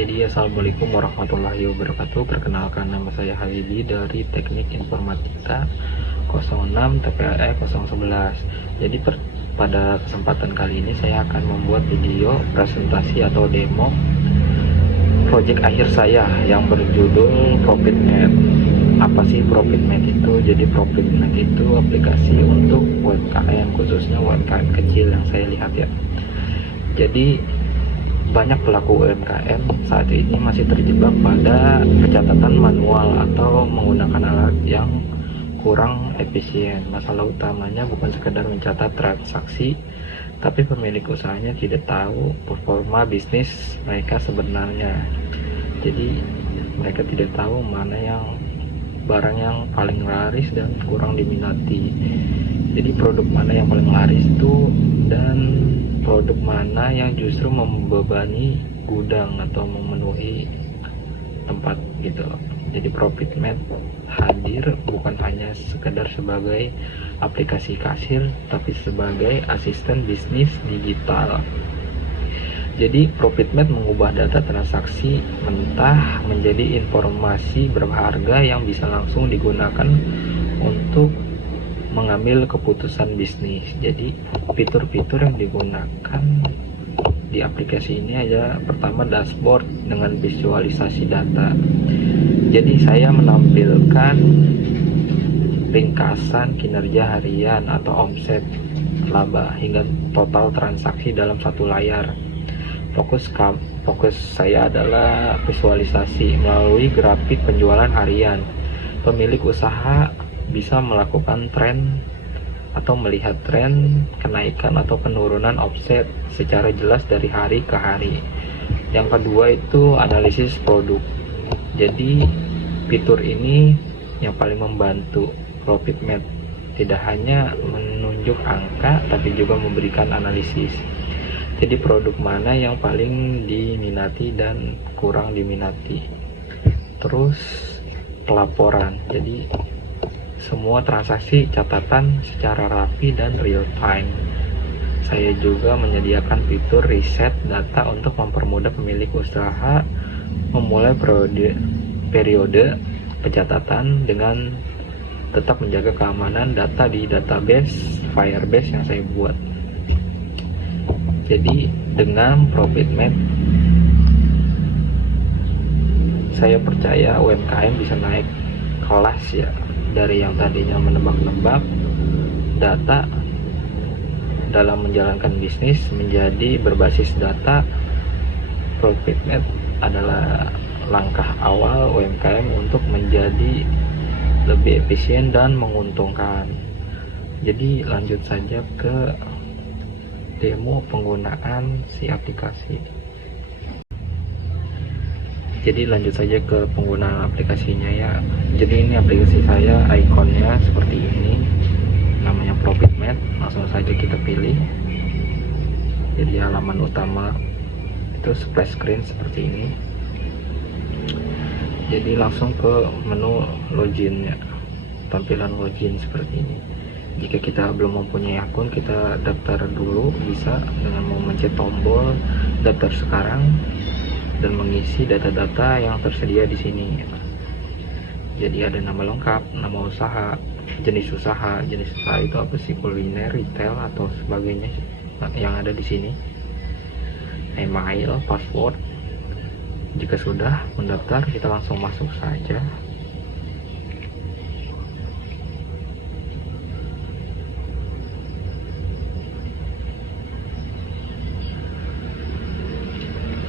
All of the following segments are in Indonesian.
Jadi assalamualaikum warahmatullahi wabarakatuh. Perkenalkan, nama saya Habibi dari Teknik Informatika 06 TPAE 011. Jadi pada kesempatan kali ini saya akan membuat video presentasi atau demo project akhir saya yang berjudul ProfitMate. Apa sih ProfitMate itu? Jadi ProfitMate itu aplikasi untuk UMKM, khususnya UMKM kecil yang saya lihat ya. Jadi banyak pelaku UMKM saat ini masih terjebak pada pencatatan manual atau menggunakan alat yang kurang efisien. Masalah utamanya bukan sekedar mencatat transaksi, tapi pemilik usahanya tidak tahu performa bisnis mereka sebenarnya. Jadi mereka tidak tahu mana yang barang yang paling laris dan kurang diminati. Jadi produk mana yang paling laris itu, dan produk mana yang justru membebani gudang atau memenuhi tempat gitu. Jadi ProfitMate hadir bukan hanya sekedar sebagai aplikasi kasir, tapi sebagai asisten bisnis digital. Jadi ProfitMate mengubah data transaksi mentah menjadi informasi berharga yang bisa langsung digunakan untuk mengambil keputusan bisnis. Jadi fitur-fitur yang digunakan di aplikasi ini aja, pertama dashboard dengan visualisasi data. Jadi saya menampilkan ringkasan kinerja harian atau omset, laba hingga total transaksi dalam satu layar. Fokus saya adalah visualisasi melalui grafik penjualan harian. Pemilik usaha bisa melakukan tren atau melihat tren kenaikan atau penurunan omset secara jelas dari hari ke hari. Yang kedua itu analisis produk. Jadi fitur ini yang paling membantu ProfitMate, tidak hanya menunjuk angka tapi juga memberikan analisis. Jadi produk mana yang paling diminati dan kurang diminati. Terus pelaporan. Jadi semua transaksi catatan secara rapi dan real time. Saya juga menyediakan fitur riset data untuk mempermudah pemilik usaha memulai periode pencatatan dengan tetap menjaga keamanan data di database Firebase yang saya buat. Jadi dengan ProfitMate saya percaya UMKM bisa naik kelas ya, dari yang tadinya menebak-nebak data dalam menjalankan bisnis menjadi berbasis data. ProfitMate adalah langkah awal UMKM untuk menjadi lebih efisien dan menguntungkan. Jadi lanjut saja ke demo penggunaan si aplikasi. Jadi lanjut saja ke penggunaan aplikasinya ya. Jadi ini aplikasi saya, ikonnya seperti ini, namanya ProfitMate. Langsung saja kita pilih. Jadi halaman utama itu splash screen seperti ini. Jadi langsung ke menu login ya, tampilan login seperti ini. Jika kita belum mempunyai akun, kita daftar dulu bisa dengan memencet tombol daftar sekarang dan mengisi data-data yang tersedia di sini. Jadi ada nama lengkap, nama usaha, jenis usaha itu apa sih, kuliner, retail atau sebagainya yang ada di sini. Email, password. Jika sudah mendaftar, kita langsung masuk saja.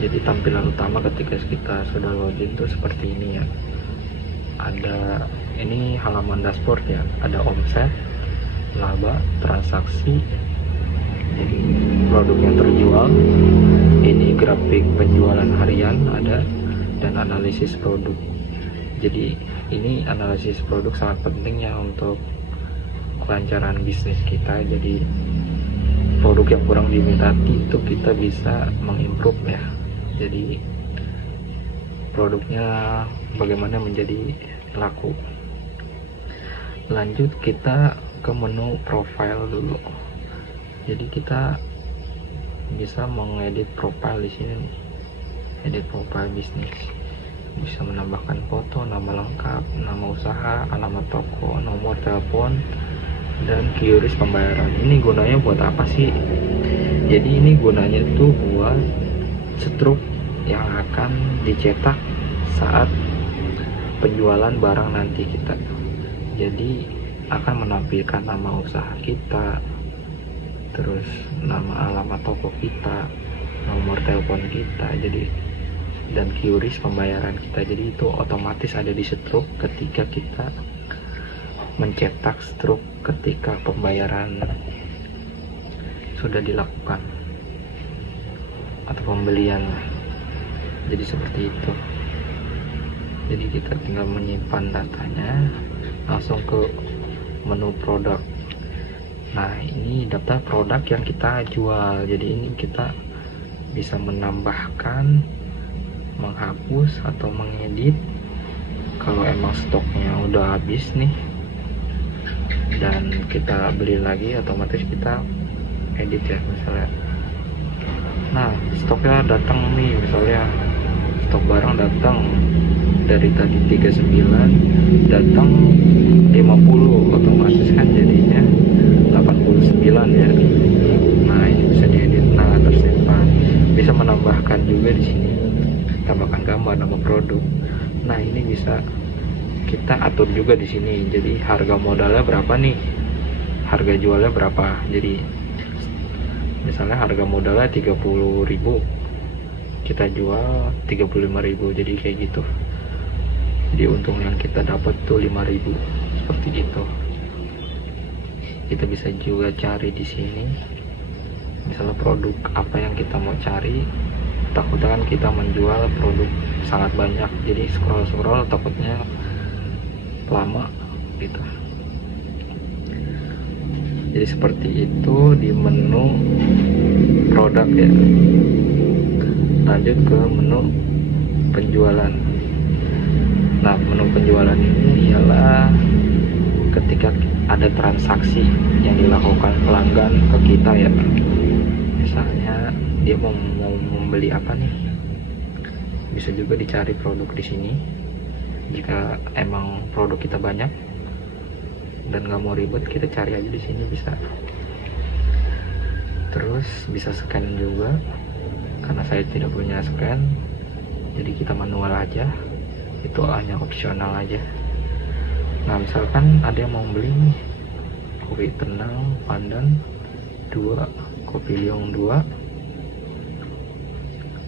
Jadi tampilan utama ketika kita sudah login tuh seperti ini ya. Ada ini halaman dashboard ya, ada omset, laba, transaksi, jadi produk yang terjual, ini grafik penjualan harian ada, dan analisis produk. Jadi ini analisis produk sangat penting ya untuk kelancaran bisnis kita. Jadi produk yang kurang diminati itu kita bisa mengimprove ya. Jadi produknya bagaimana menjadi laku. Lanjut kita ke menu profile dulu. Jadi kita bisa mengedit profile di sini. edit profile bisnis, bisa menambahkan foto, nama lengkap, nama usaha, alamat toko, nomor telepon, dan QRIS pembayaran. Ini gunanya buat apa sih? Jadi ini gunanya tuh buat struk yang akan dicetak saat penjualan barang nanti kita. Jadi akan menampilkan nama usaha kita, terus nama alamat toko kita, nomor telepon kita, jadi dan QRIS pembayaran kita. Jadi itu otomatis ada di struk ketika kita mencetak struk ketika pembayaran sudah dilakukan atau pembelian. Jadi seperti itu. Jadi kita tinggal menyimpan datanya, langsung ke menu produk. Nah, ini daftar produk yang kita jual. Jadi ini kita bisa menambahkan, menghapus atau mengedit kalau emang stoknya udah habis nih dan kita beli lagi, otomatis kita edit ya misalnya. Nah, stoknya datang nih, misalnya stok barang datang dari tadi 39 datang 50, otomatis kan jadinya 89 ya. Nah, ini bisa diedit. Nah, tersimpan. Bisa menambahkan juga di sini, tambahkan gambar, nama produk. Nah, ini bisa kita atur juga di sini. Jadi harga modalnya berapa nih, harga jualnya berapa. Jadi misalnya harga modalnya 30.000, kita jual 35.000, jadi kayak gitu. Jadi untung yang kita dapat tuh 5.000, seperti itu. Kita bisa juga cari di sini, misalnya produk apa yang kita mau cari. Takutnya kan kita menjual produk sangat banyak, jadi scroll takutnya lama gitu. Jadi seperti itu di menu produk ya. Lanjut ke menu penjualan. Nah, menu penjualan ini ialah ketika ada transaksi yang dilakukan pelanggan ke kita ya. Misalnya dia mau membeli apa nih, bisa juga dicari produk di sini. Jika emang produk kita banyak dan nggak mau ribet, kita cari aja di sini bisa. Terus bisa scan juga, karena saya tidak punya scan, jadi kita manual aja. Itu hanya opsional aja. Nah, misalkan ada yang mau beli nih kopi tenang pandan 2, kopi liong 2,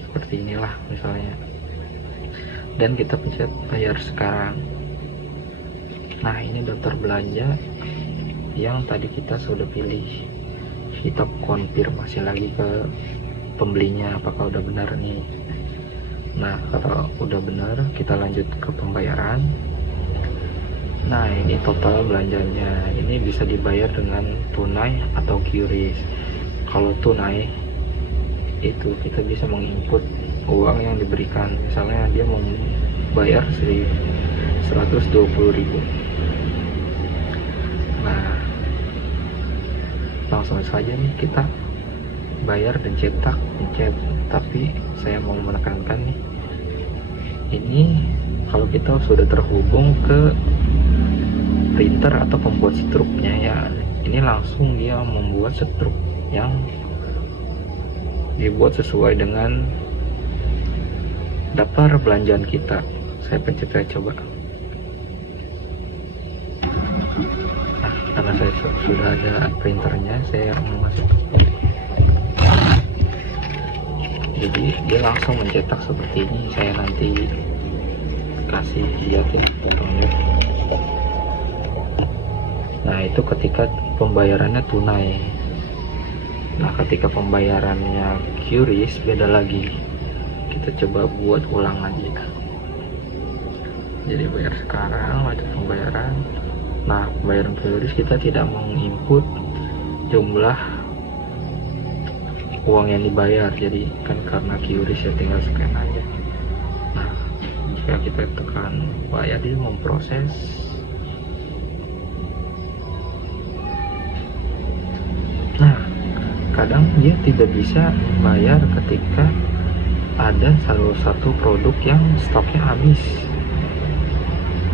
seperti inilah misalnya, dan kita pencet bayar sekarang. Nah, ini daftar belanja yang tadi kita sudah pilih. Kita konfirmasi lagi ke pembelinya apakah udah benar nih. Nah, kalau udah benar, kita lanjut ke pembayaran. Nah, ini total belanjanya. Ini bisa dibayar dengan tunai atau QRIS. Kalau tunai itu kita bisa menginput uang yang diberikan. Misalnya dia mau bayar 120.000. Nah, langsung saja nih kita bayar dan cetak, pencet. Tapi saya mau menekankan nih, ini kalau kita sudah terhubung ke printer atau pembuat struknya ya, ini langsung dia membuat struk yang dibuat sesuai dengan daftar belanjaan kita. Saya pencet aja coba. Nah, karena saya sudah ada printernya, saya masuk. Jadi dia langsung mencetak seperti ini. Saya nanti kasih lihat ya contohnya. Nah, itu ketika pembayarannya tunai. Nah, ketika pembayarannya QRIS beda lagi. Kita coba buat ulang aja. Jadi bayar sekarang, lanjut pembayaran. Nah, pembayaran QRIS kita tidak menginput jumlah uang yang dibayar, jadi kan karena QRIS ya tinggal scan aja. Nah, jika kita tekan bayar, dia memproses. Nah, kadang dia tidak bisa bayar ketika ada salah satu produk yang stoknya habis.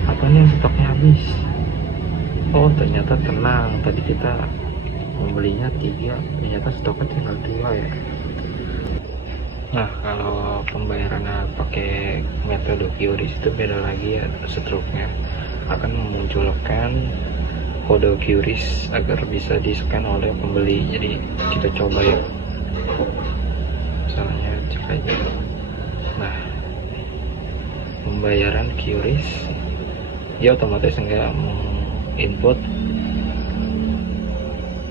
Apa nih yang stoknya habis? Oh ternyata tenang, tadi kita membelinya 3, ternyata stoknya tinggal 2 ya. Nah kalau pembayarannya pakai metode QRIS itu beda lagi ya, struknya akan memunculkan kode QRIS agar bisa di-scan oleh pembeli. Jadi kita coba ya, misalnya cek aja. Nah pembayaran QRIS dia otomatis enggak input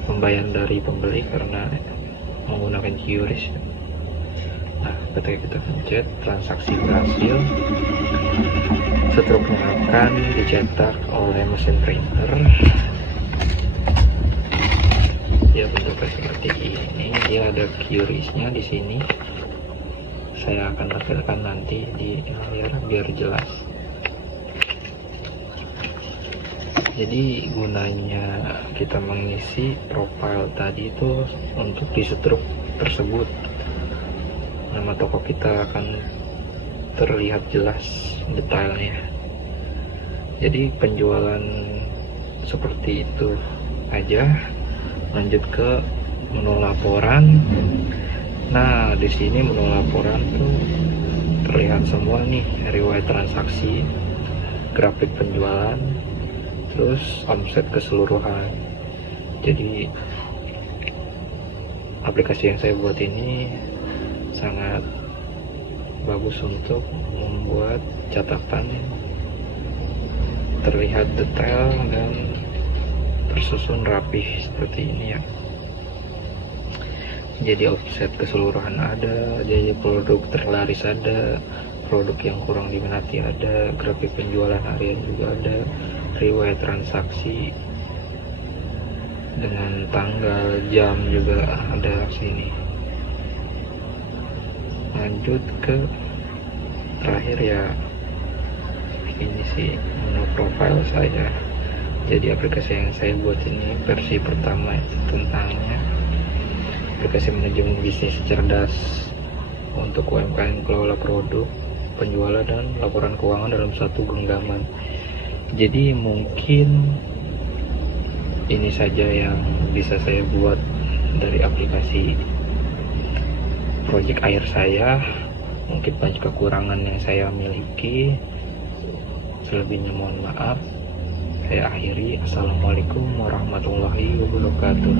pembayaran dari pembeli karena menggunakan QRIS. Nah ketika kita pencet transaksi berhasil, struknya akan dicetak oleh mesin printer. Dia bentuknya seperti ini, dia ada QRIS-nya di sini. Saya akan tampilkan nanti di layar biar jelas. Jadi gunanya kita mengisi profile tadi itu untuk di struk tersebut nama toko kita akan terlihat jelas detailnya. Jadi penjualan seperti itu aja. Lanjut ke menu laporan. Nah di sini menu laporan tuh terlihat semua nih, riwayat transaksi, grafik penjualan, terus omset keseluruhan. Jadi aplikasi yang saya buat ini sangat bagus untuk membuat catatan terlihat detail dan tersusun rapih seperti ini ya. Jadi offset keseluruhan ada, jadi produk terlaris ada, produk yang kurang diminati ada, grafik penjualan harian juga ada, riwayat transaksi dengan tanggal, jam juga ada sini. Lanjut ke terakhir ya, ini sih menu profile saya. Jadi aplikasi yang saya buat ini versi pertama itu tentangnya aplikasi manajemen bisnis cerdas untuk UMKM, kelola produk, penjualan dan laporan keuangan dalam satu genggaman. Jadi mungkin ini saja yang bisa saya buat dari aplikasi project air saya. Mungkin banyak kekurangan yang saya miliki, selebihnya mohon maaf. Saya akhiri. Assalamualaikum warahmatullahi wabarakatuh.